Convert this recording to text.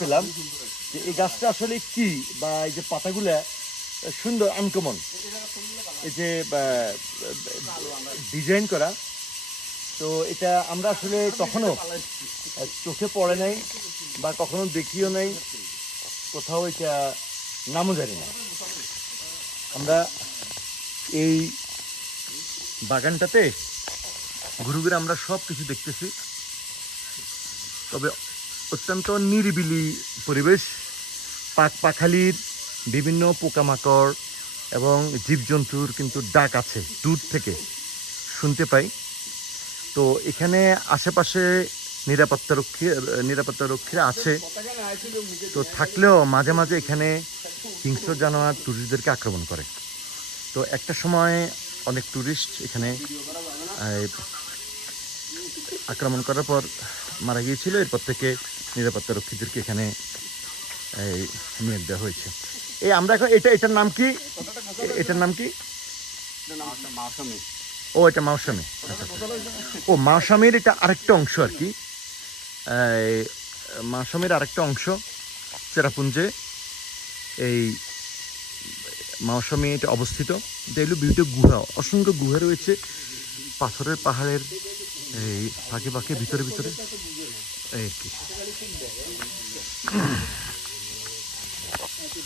পেলাম যে এই গাছটা আসলে কি, বা এই যে পাতাগুলা সুন্দর আনকমন, এই যে ডিজাইন করা। তো এটা আমরা আসলে কখনো চোখে পড়ে নাই বা কখনো দেখিও নাই, কোথাও এটা নামও জানি না। আমরা এই বাগানটাতে ঘুরে ঘুরে আমরা সব কিছু দেখতেছি, তবে অত্যন্ত নিরিবিলি পরিবেশ। পাখালির বিভিন্ন পোকামাকড় এবং জীবজন্তুর কিন্তু ডাক আছে, দূর থেকে শুনতে পাই। তো এখানে আশেপাশে নিরাপত্তারক্ষীরা আছে, তো থাকলেও মাঝে মাঝে এখানে হিংস্র জানোয়ার টুরিস্টদেরকে আক্রমণ করে। তো একটা সময় অনেক টুরিস্ট এখানে আক্রমণ করার পর মারা গিয়েছিল। এরপর থেকে নিরাপত্তারক্ষীদেরকে এখানে নিয়োগ দেওয়া হয়েছে। এই আমরা এখন এটার নাম কি? এটার নাম কি? ও, এটা মাওসামি। আচ্ছা, ও মাওসামির এটা আরেকটা অংশ আর কি। মাওসামির আরেকটা অংশ চেরাপুঞ্জে এই মাওসামি এটা অবস্থিত। এটা হলো বিভিন্ন গুহা, অসংখ্য গুহা রয়েছে পাথরের পাহাড়ের এই ফাঁকে ফাঁকে ভিতরে ভিতরে এই আর কি।